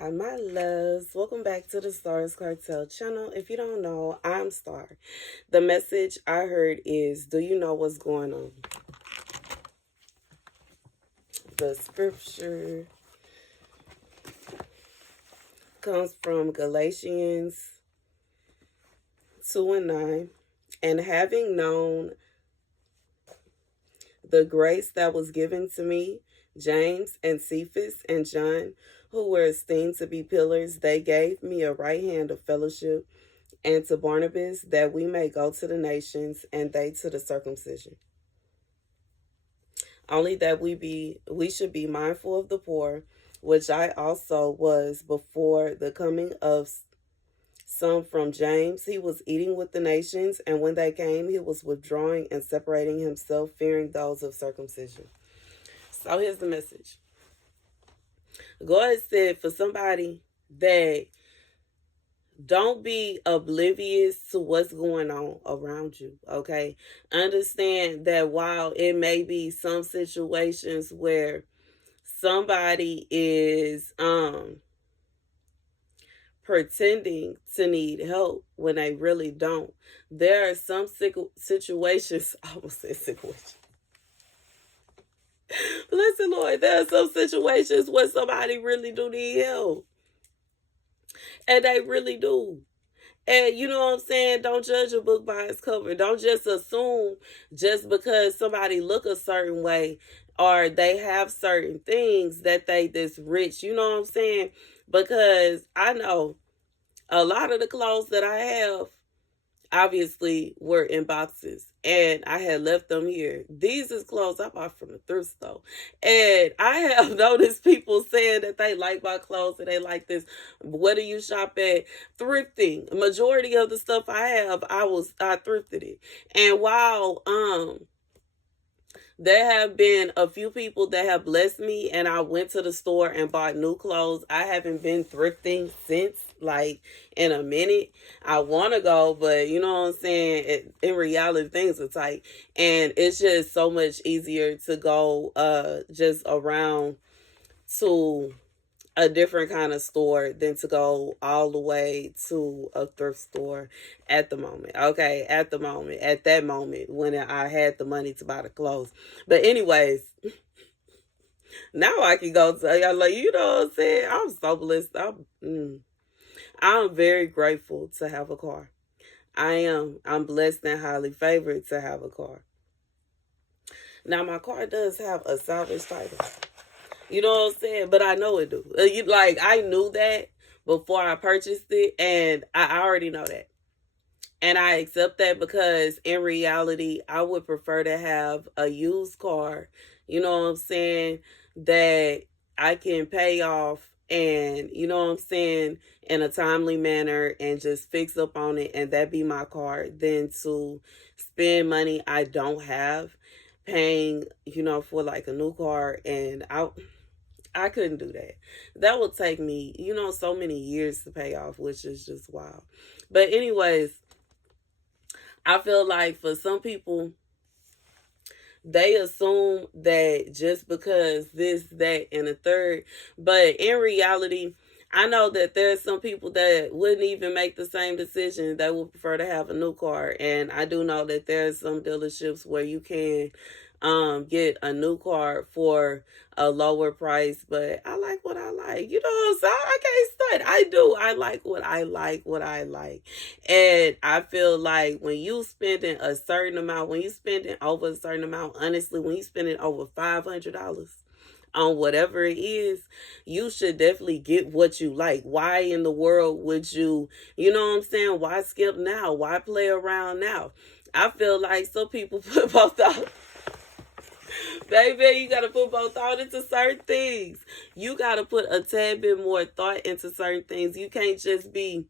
Hi, my loves. Welcome back to the Starscartel channel. If you don't know, I'm Star. The message I heard is, do you know what's going on? The scripture comes from Galatians 2 and 9. And having known the grace that was given to me, James and Cephas and John, who were esteemed to be pillars, they gave me a right hand of fellowship, and to Barnabas, that we may go to the nations, and they to the circumcision. Only that we should be mindful of the poor, which I also was before the coming of some from James. He was eating with the nations, and when they came, he was withdrawing and separating himself, fearing those of circumcision. So here's the message. God said for somebody that don't be oblivious to what's going on around you, okay? Understand that while it may be some situations where somebody is pretending to need help when they really don't, there are some situations, I almost said situations. Listen, Lord, there are some situations where somebody really do need help. And they really do. And you know what I'm saying? Don't judge a book by its cover. Don't just assume just because somebody look a certain way or they have certain things that they this rich. You know what I'm saying? Because I know a lot of the clothes that I have obviously were in boxes and I had left them here. These is clothes I bought from the thrift store. And I have noticed people saying that they like my clothes and they like this. Where do you shop at? Thrifting. Majority of the stuff I have, I thrifted it. And while there have been a few people that have blessed me and I went to the store and bought new clothes. I haven't been thrifting since, like, in a minute. I want to go, but you know what I'm saying? In reality, things are tight. And it's just so much easier to go just around to a different kind of store than to go all the way to a thrift store at the moment. Okay, at that moment when I had the money to buy the clothes. But anyways, now I can go to y'all, like, you know what I'm saying? I'm so blessed. I'm very grateful to have a car. I am. I'm blessed and highly favored to have a car. Now my car does have a salvage title. You know what I'm saying? But I know it do. I knew that before I purchased it, and I already know that. And I accept that because in reality, I would prefer to have a used car, you know what I'm saying, that I can pay off and, you know what I'm saying, in a timely manner and just fix up on it and that be my car than to spend money I don't have paying, for like a new car. And I couldn't do that. That would take me, so many years to pay off, which is just wild. But anyways, I feel like for some people, they assume that just because this, that, and the third. But in reality, I know that there's some people that wouldn't even make the same decision. They would prefer to have a new car. And I do know that there's some dealerships where you can get a new car for a lower price, but I like what I like. You know what I'm saying? I can't stunt. I do. I like what I like. And I feel like when you spending a certain amount, when you spending over a certain amount, honestly, when you spending over $500 on whatever it is, you should definitely get what you like. Why in the world would you, you know what I'm saying? Why skip now? Why play around now? I feel like some people put both out. Baby, you got to put both thought into certain things. You got to put a tad bit more thought into certain things. You can't just be,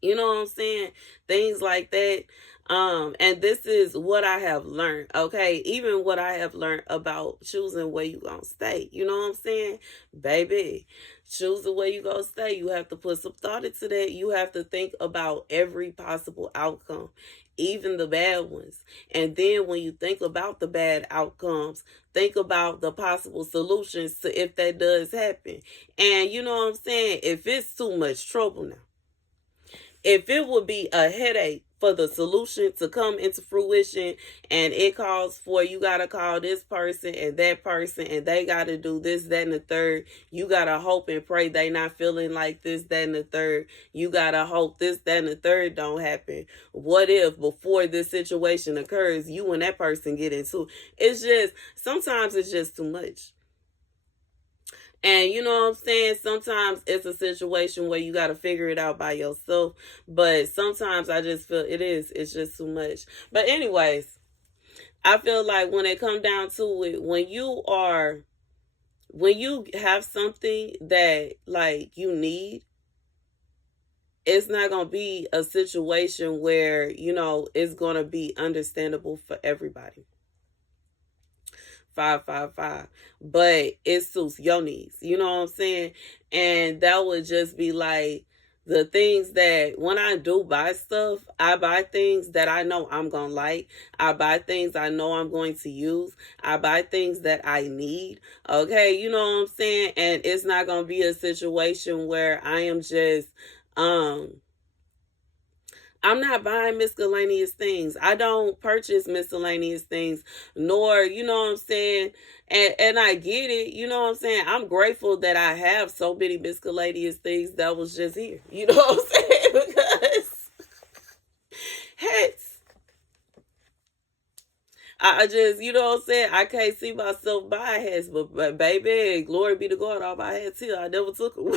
you know what I'm saying? Things like that. And this is what I have learned, okay? Even what I have learned about choosing where you gonna stay. You know what I'm saying? Baby, choosing where you gonna stay. You have to put some thought into that. You have to think about every possible outcome. even the bad ones. And then when you think about the bad outcomes, think about the possible solutions to if that does happen. And you know what I'm saying? If it's too much trouble now, if it would be a headache for the solution to come into fruition, and it calls for you got to call this person and they got to do this, that, and the third. You got to hope and pray they not feeling like this, that, and the third. You got to hope this, that, and the third don't happen. What if before this situation occurs, you and that person get into it's just, sometimes it's just too much. And you know what I'm saying? Sometimes it's a situation where you got to figure it out by yourself. But sometimes I just feel it's just too much. But anyways, I feel like when it comes down to it, when you have something that like you need, it's not going to be a situation where, it's going to be understandable for everybody. 555, but it suits your needs. You know what I'm saying? And that would just be like the things that when I do buy stuff, I buy things that I know I'm going to like. I buy things I know I'm going to use. I buy things that I need. Okay, you know what I'm saying? And it's not going to be a situation where I am just I'm not buying miscellaneous things. I don't purchase miscellaneous things, nor, you know what I'm saying? And I get it, you know what I'm saying? I'm grateful that I have so many miscellaneous things that was just here. You know what I'm saying? Because hats. I just, you know what I'm saying? I can't see myself buying hats, but baby, glory be to God, all my hats here. I never took them.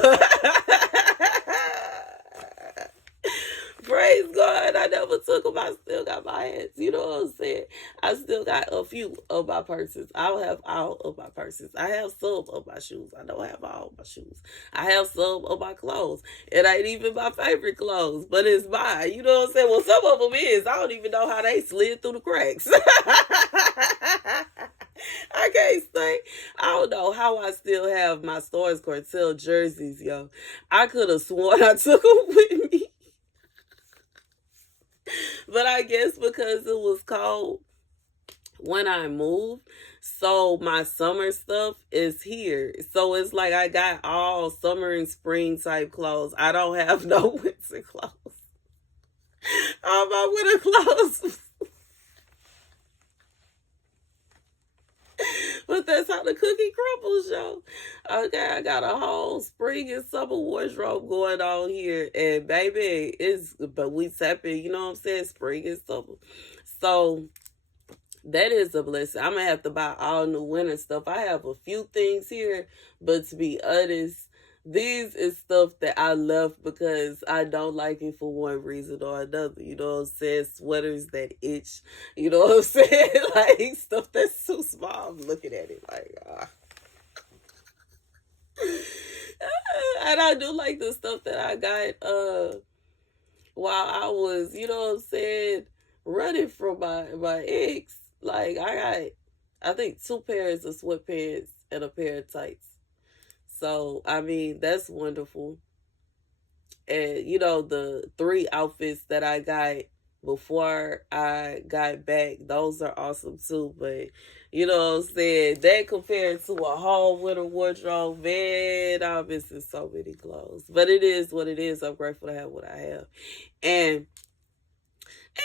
Praise God, I never took them. I still got my hats. You know what I'm saying? I still got a few of my purses. I don't have all of my purses. I have some of my shoes. I don't have all of my shoes. I have some of my clothes. It ain't even my favorite clothes, but it's mine. You know what I'm saying? Well, some of them is. I don't even know how they slid through the cracks. I can't say. I don't know how I still have my Starscartel jerseys, yo. I could have sworn I took them with me. But I guess because it was cold when I moved, so my summer stuff is here. So it's like I got all summer and spring type clothes. I don't have no winter clothes. All my winter clothes. But that's how the cookie crumbles, yo. Okay, I got a whole spring and summer wardrobe going on here. And baby, but we tapping, you know what I'm saying? Spring and summer. So that is a blessing. I'm going to have to buy all new winter stuff. I have a few things here, but to be honest, these is stuff that I left because I don't like it for one reason or another. You know what I'm saying? Sweaters that itch. You know what I'm saying? Like stuff that's too small. I'm looking at it like, And I do like the stuff that I got while I was, you know what I'm saying, running from my ex. Like I got, I think 2 pairs of sweatpants and a pair of tights. So, I mean, that's wonderful. And, the 3 outfits that I got before I got back, those are awesome too. But, you know what I'm saying? That compared to a whole winter wardrobe, man, I'm missing so many clothes. But it is what it is. I'm grateful to have what I have. And,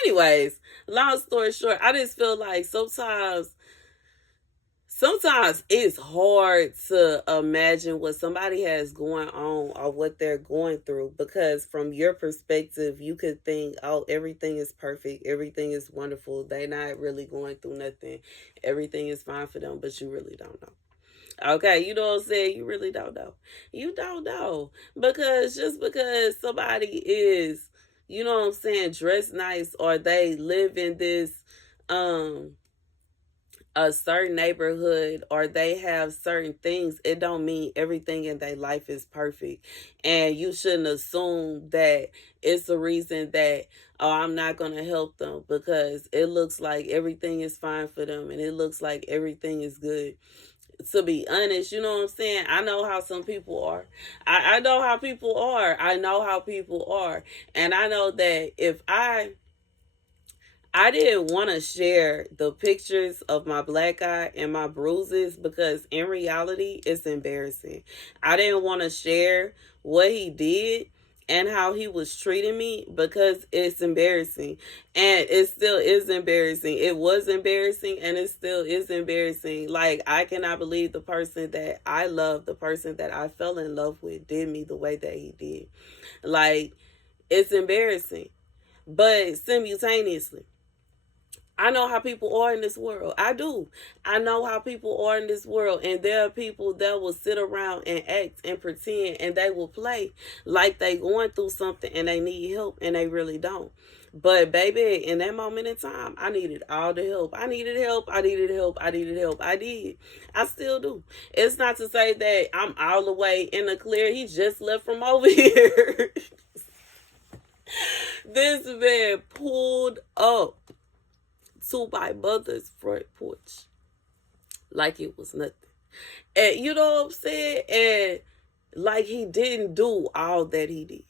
anyways, long story short, I just feel like sometimes it's hard to imagine what somebody has going on or what they're going through, because from your perspective, you could think, oh, everything is perfect. Everything is wonderful. They're not really going through nothing. Everything is fine for them, but you really don't know. Okay, you know what I'm saying? You really don't know. You don't know. Because just because somebody is, you know what I'm saying, dressed nice, or they live in this, a certain neighborhood, or they have certain things, it don't mean everything in their life is perfect. And you shouldn't assume that it's the reason that, oh, I'm not going to help them because it looks like everything is fine for them and it looks like everything is good. To be honest, you know what I'm saying? I know how some people are. I know how people are. I know how people are. And I know that if I didn't want to share the pictures of my black eye and my bruises because in reality, it's embarrassing. I didn't want to share what he did and how he was treating me because it's embarrassing. And it still is embarrassing. It was embarrassing and it still is embarrassing. Like, I cannot believe the person that I love, the person that I fell in love with, did me the way that he did. Like, it's embarrassing. But simultaneously, I know how people are in this world. I do. I know how people are in this world. And there are people that will sit around and act and pretend and they will play like they going through something and they need help and they really don't. But baby, in that moment in time, I needed all the help. I needed help. I needed help. I needed help. I did. I still do. It's not to say that I'm all the way in the clear. He just left from over here. This man pulled up to my mother's front porch like it was nothing. And you know what I'm saying? And like he didn't do all that he did.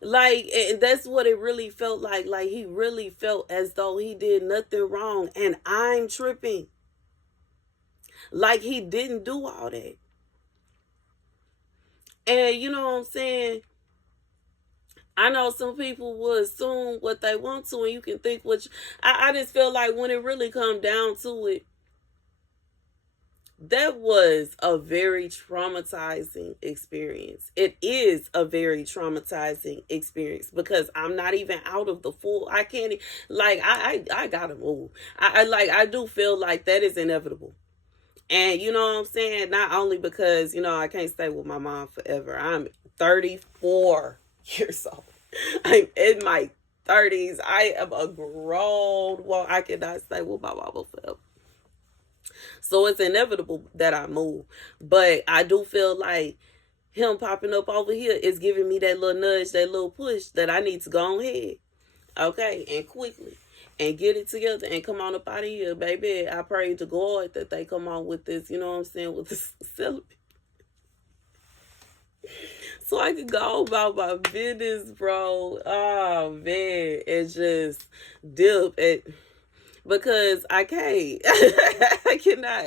Like, and that's what it really felt like. Like, he really felt as though he did nothing wrong. And I'm tripping. Like, he didn't do all that. And you know what I'm saying? I know some people will assume what they want to, and you can think what I just feel like when it really come down to it, that was a very traumatizing experience. It is a very traumatizing experience because I'm not even out of the full. I can't like I gotta move. I do feel like that is inevitable. And you know what I'm saying? Not only because, I can't stay with my mom forever. I'm 34 years old. I'm in my 30s. I am a grown woman. I cannot stay with my mama forever. So it's inevitable that I move. But I do feel like him popping up over here is giving me that little nudge, that little push that I need to go ahead. Okay, and quickly. And get it together and come on up out of here, baby. I pray to God that they come on with this, you know what I'm saying, with this celibacy. So I could go about my business, bro. Oh, man. It's just dip it. Because I can't. I cannot.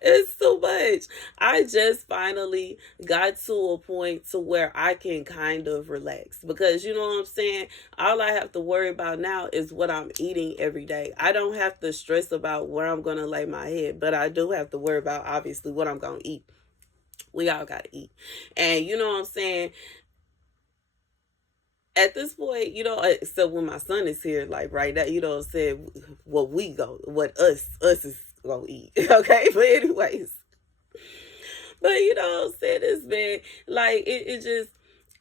It's too much. I just finally got to a point to where I can kind of relax because you know what I'm saying? All I have to worry about now is what I'm eating every day. I don't have to stress about where I'm going to lay my head, but I do have to worry about obviously what I'm going to eat. We all got to eat. And you know what I'm saying? At this point, so when my son is here, like right now, you know what I'm saying, what us is gonna eat. Okay, but anyways. But you know what I'm saying, this man, like it just,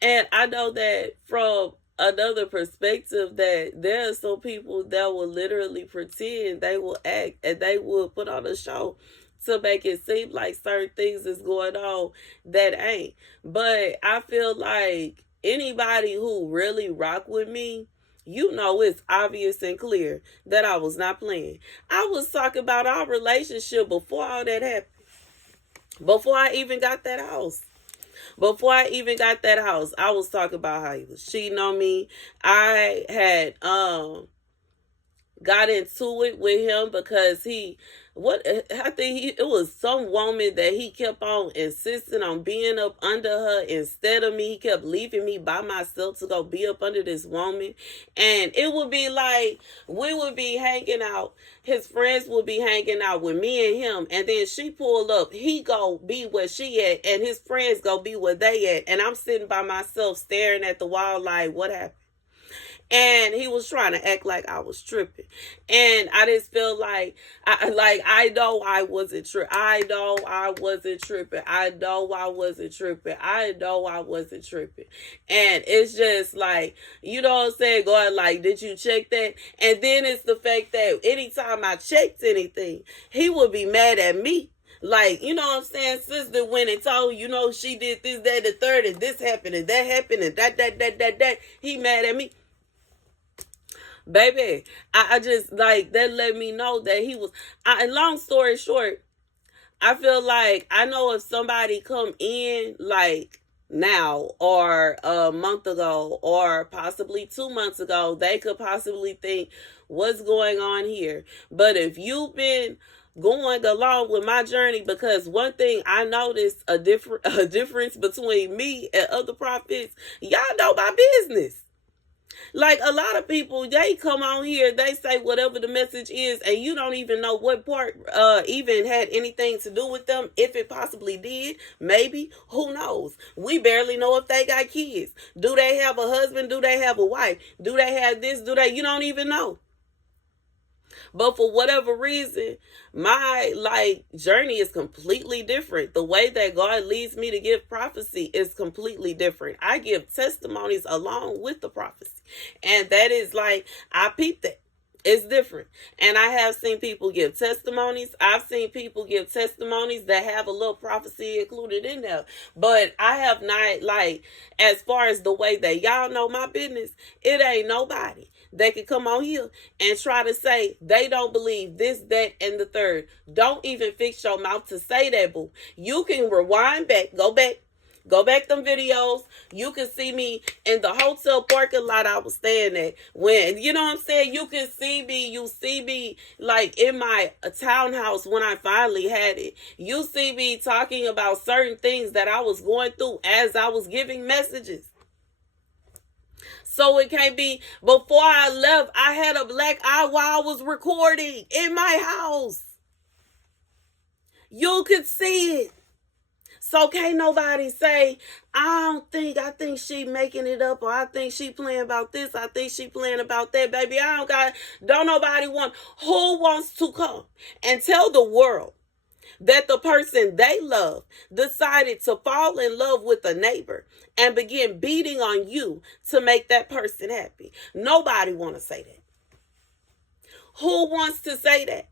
and I know that from another perspective that there are some people that will literally pretend, they will act, and they will put on a show to make it seem like certain things is going on that ain't. But I feel like anybody who really rock with me, it's obvious and clear that I was not playing. I was talking about our relationship before all that happened. Before I even got that house. I was talking about how he was cheating on me. I had got into it with him because it was some woman that he kept on insisting on being up under her instead of me. He kept leaving me by myself to go be up under this woman. And it would be like, we would be hanging out. His friends would be hanging out with me and him. And then she pulled up. He go be where she at. And his friends go be where they at. And I'm sitting by myself staring at the wall like, what happened? And he was trying to act like I was tripping. And I just feel like, I know I wasn't tripping. I know I wasn't tripping. And it's just like, you know what I'm saying? Going like, did you check that? And then it's the fact that anytime I checked anything, he would be mad at me. Like, you know what I'm saying? Sister went and told, she did this, that, the third, and this happened, and that happened, and that. He mad at me. Baby, I just, like, that let me know that he was, and long story short, I feel like, I know if somebody come in, like, now or a month ago or possibly 2 months ago, they could possibly think, what's going on here? But if you've been going along with my journey, because one thing I noticed a difference between me and other prophets, y'all know my business. Like a lot of people, they come on here, they say whatever the message is, and you don't even know what part even had anything to do with them. If it possibly did, maybe, who knows? We barely know if they got kids. Do they have a husband? Do they have a wife? Do they have this? Do they? You don't even know. But for whatever reason, my journey is completely different. The way that God leads me to give prophecy is completely different. I give testimonies along with the prophecy. And that is I peeped it. It's different. And I have seen people give testimonies. I've seen people give testimonies that have a little prophecy included in there. But I have not, as far as the way that y'all know my business, it ain't nobody that can come on here and try to say they don't believe this, that, and the third. Don't even fix your mouth to say that, boo. You can rewind back, go back them videos. You can see me in the hotel parking lot I was staying at. When, you know what I'm saying? You can see me. You see me in my townhouse when I finally had it. You see me talking about certain things that I was going through as I was giving messages. So it can't be, before I left, I had a black eye while I was recording in my house. You could see it. So can't nobody say, I think she making it up, or I think she playing about this, I think she playing about that. Baby, don't nobody want. Who wants to come and tell the world that the person they love decided to fall in love with a neighbor and begin beating on you to make that person happy? Nobody want to say that. Who wants to say that?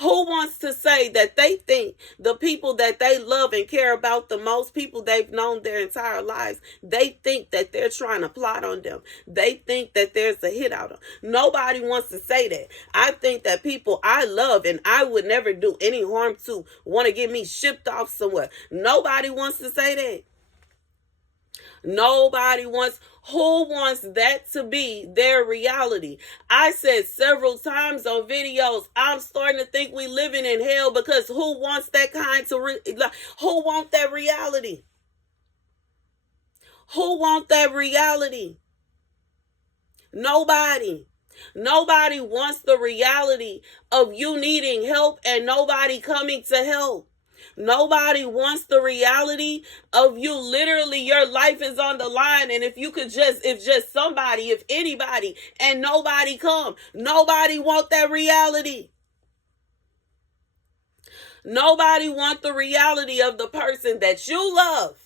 Who wants to say that they think the people that they love and care about the most, people they've known their entire lives, they think that they're trying to plot on them? They think that there's a hit out of them. Nobody wants to say that. I think that people I love and I would never do any harm to want to get me shipped off somewhere. Nobody wants to say that. Nobody wants. Who wants that to be their reality? I said several times on videos, I'm starting to think we living in hell, because who wants that kind who want that reality? Who want that reality? Nobody. Nobody wants the reality of you needing help and nobody coming to help. Nobody wants the reality of you literally, your life is on the line, and if anybody, and nobody come. Nobody want that reality. Nobody want the reality of the person that you love.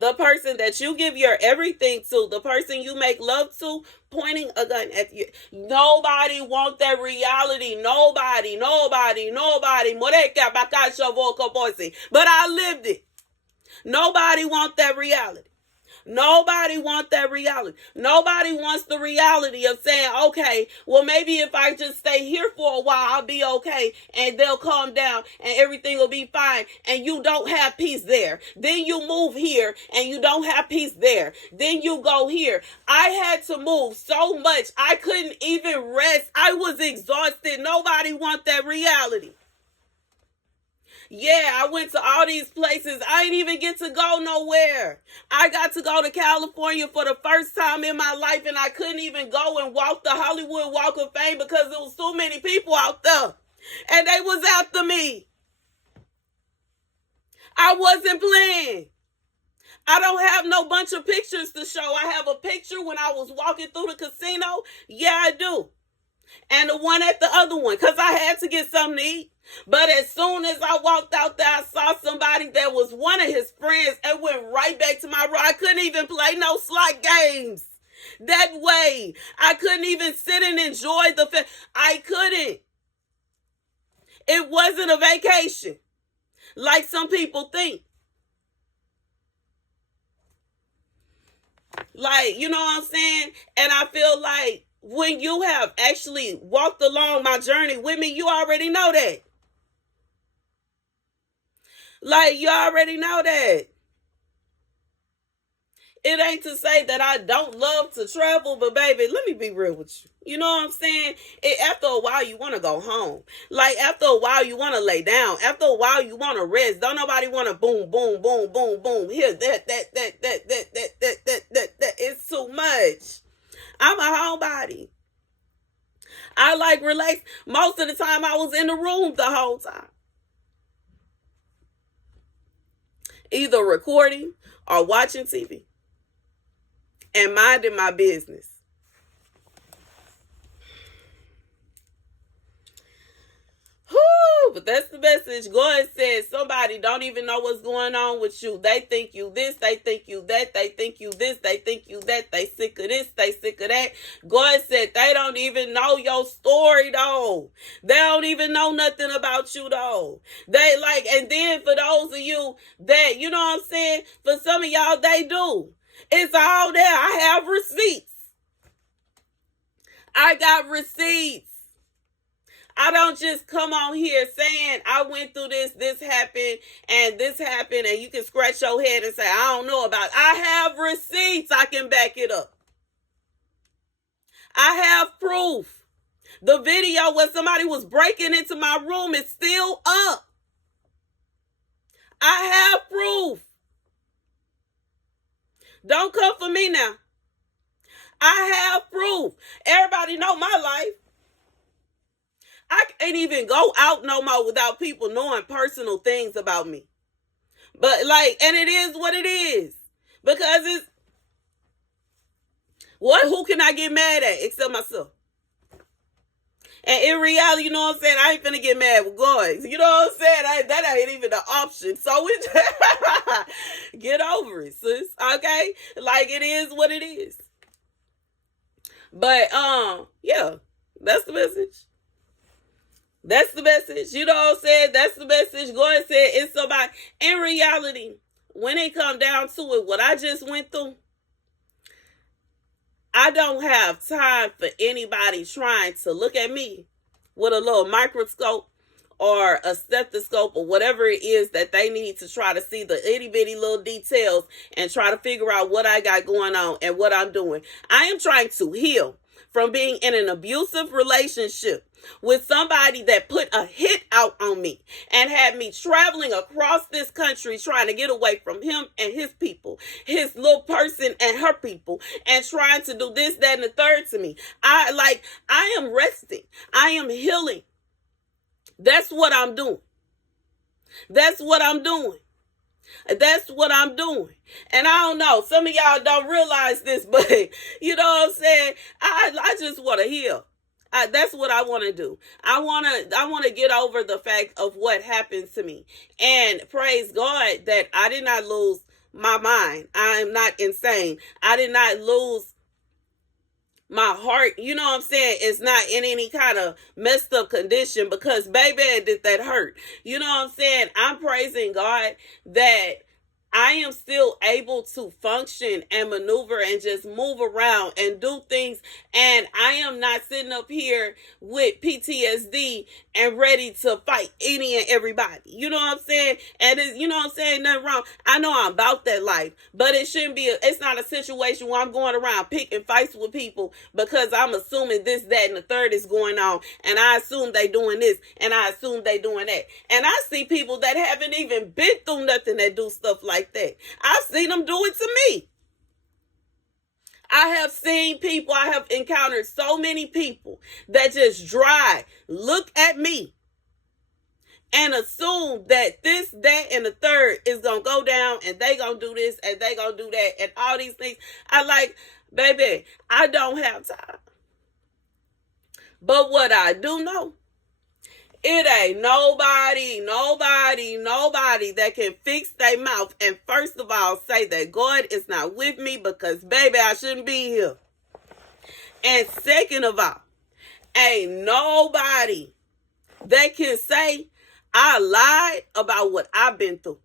The person that you give your everything to, the person you make love to, pointing a gun at you. Nobody want that reality. Nobody. But I lived it. Nobody want that reality. Nobody wants that reality. Nobody wants the reality of saying, okay, well, maybe if I just stay here for a while, I'll be okay, and they'll calm down and everything will be fine, and you don't have peace there. Then you move here and you don't have peace there. Then you go here. I had to move so much. I couldn't even rest. I was exhausted. Nobody wants that reality. Yeah, I went to all these places. I didn't even get to go nowhere. I got to go to California for the first time in my life, and I couldn't even go and walk the Hollywood Walk of Fame because there was so many people out there, and they was after me. I wasn't playing. I don't have no bunch of pictures to show. I have a picture when I was walking through the casino. Yeah, I do. And the one at the other one, because I had to get something to eat. But as soon as I walked out there, I saw somebody that was one of his friends and went right back to my room. I couldn't even play no slot games that way. I couldn't even sit and enjoy I couldn't. It wasn't a vacation like some people think. You know what I'm saying? And I feel like when you have actually walked along my journey with me, you already know that. Like, you already know that. It ain't to say that I don't love to travel, but baby, let me be real with you. You know what I'm saying? After a while, you want to go home. Like, after a while, you want to lay down. After a while, you want to rest. Don't nobody want to boom, boom, boom, boom, boom. Here, that. It's too much. I'm a homebody. I like relax. Most of the time, I was in the room the whole time, either recording or watching TV and minding my business. Whew, but that's the message. God said somebody don't even know what's going on with you. They think you this, they think you that, they think you this, they think you that, they sick of this, they sick of that. God said they don't even know your story though. They don't even know nothing about you though. They like, and then for those of you that, you know what I'm saying, for some of y'all, they do. It's all there. I have receipts. I got receipts. I don't just come on here saying I went through this happened, and you can scratch your head and say, I don't know about it. I have receipts. I can back it up. I have proof. The video where somebody was breaking into my room is still up. I have proof. Don't come for me now. I have proof. Everybody know my life. I can't even go out no more without people knowing personal things about me. But like, and it is what it is. Because it's, who can I get mad at except myself? And in reality, you know what I'm saying? I ain't finna get mad with God. You know what I'm saying? That ain't even an option. So get over it, sis. Okay? Like, it is what it is. But, yeah, that's the message. That's the message. You know what I'm saying? That's the message. God said it's somebody. In reality, when it come down to it, what I just went through, I don't have time for anybody trying to look at me with a little microscope or a stethoscope or whatever it is that they need to try to see the itty bitty little details and try to figure out what I got going on and what I'm doing. I am trying to heal from being in an abusive relationship with somebody that put a hit out on me and had me traveling across this country trying to get away from him and his people, his little person and her people, and trying to do this, that, and the third to me. I am resting. I am healing. That's what I'm doing. That's what I'm doing. That's what I'm doing. And I don't know, some of y'all don't realize this, but you know what I'm saying? I just want to heal. That's what I want to do. I want to get over the fact of what happened to me. And praise God that I did not lose my mind. I am not insane. I did not lose my heart. You know what I'm saying? It's not in any kind of messed up condition because baby, did that hurt. You know what I'm saying? I'm praising God that I am still able to function and maneuver and just move around and do things. And I am not sitting up here with PTSD and ready to fight any and everybody. You know what I'm saying? And you know what I'm saying? Nothing wrong. I know I'm about that life, but it shouldn't be, it's not a situation where I'm going around picking fights with people because I'm assuming this, that, and the third is going on. And I assume they doing this and I assume they doing that. And I see people that haven't even been through nothing that do stuff like that. I've seen them do it to me. I have seen people, I have encountered so many people that just dry look at me and assume that this, that, and the third is going to go down and they going to do this and they going to do that and all these things. I like, baby, I don't have time. But what I do know, it ain't nobody that can fix their mouth and first of all say that God is not with me because baby, I shouldn't be here. And second of all, ain't nobody that can say I lied about what I've been through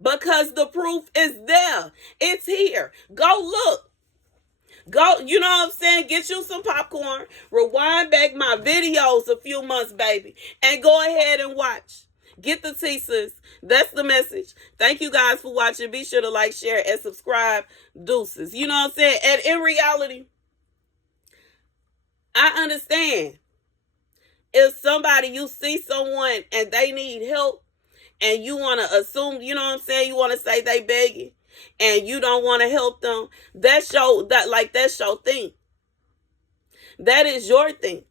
because the proof is there. It's here. Go look. Go, you know what I'm saying? Get you some popcorn. Rewind back my videos a few months, baby. And go ahead and watch. Get the tea, sis. That's the message. Thank you guys for watching. Be sure to like, share, and subscribe. Deuces. You know what I'm saying? And in reality, I understand. If somebody, you see someone and they need help and you want to assume, you know what I'm saying? You want to say they begging and you don't want to help them. That's your thing. That is your thing.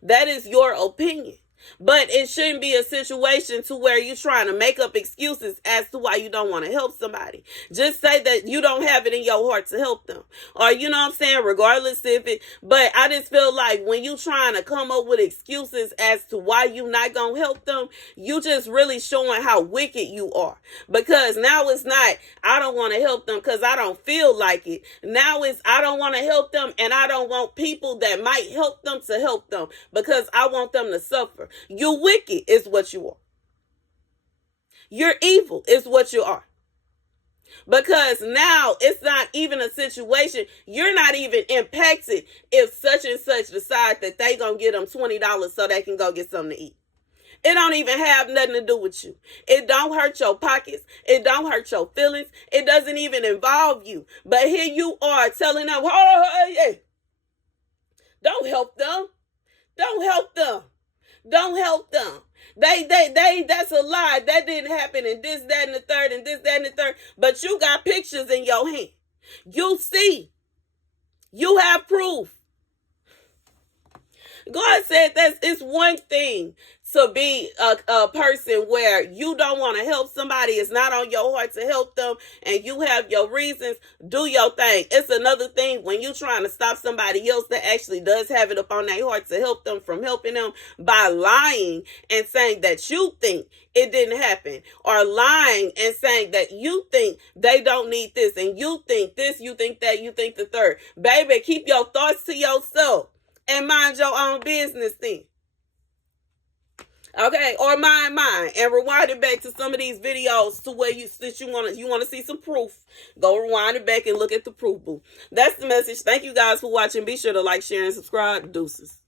That is your opinion. But it shouldn't be a situation to where you're trying to make up excuses as to why you don't want to help somebody. Just say that you don't have it in your heart to help them. Or, you know what I'm saying, regardless if it, but I just feel like when you trying to come up with excuses as to why you not going to help them, you just really showing how wicked you are. Because now it's not, I don't want to help them because I don't feel like it. Now it's, I don't want to help them and I don't want people that might help them to help them because I want them to suffer. You wicked is what you are. You're evil is what you are. Because now it's not even a situation. You're not even impacted if such and such decide that they gonna get them $20 so they can go get something to eat. It don't even have nothing to do with you. It don't hurt your pockets. It don't hurt your feelings. It doesn't even involve you. But here you are telling them, oh, hey, don't help them. Don't help them. Don't help them. That's a lie. That didn't happen, and this, that, and the third, and this, that, and the third. But you got pictures in your hand. You see. You have proof. God said that it's one thing to be a person where you don't want to help somebody. It's not on your heart to help them and you have your reasons. Do your thing. It's another thing when you're trying to stop somebody else that actually does have it up on their heart to help them from helping them by lying and saying that you think it didn't happen, or lying and saying that you think they don't need this and you think this, you think that, you think the third. Baby, keep your thoughts to yourself. And mind your own business then. Okay, or mind mine. And rewind it back to some of these videos to where you want to see some proof. Go rewind it back and look at the proof, boo. That's the message. Thank you guys for watching. Be sure to like, share, and subscribe. Deuces.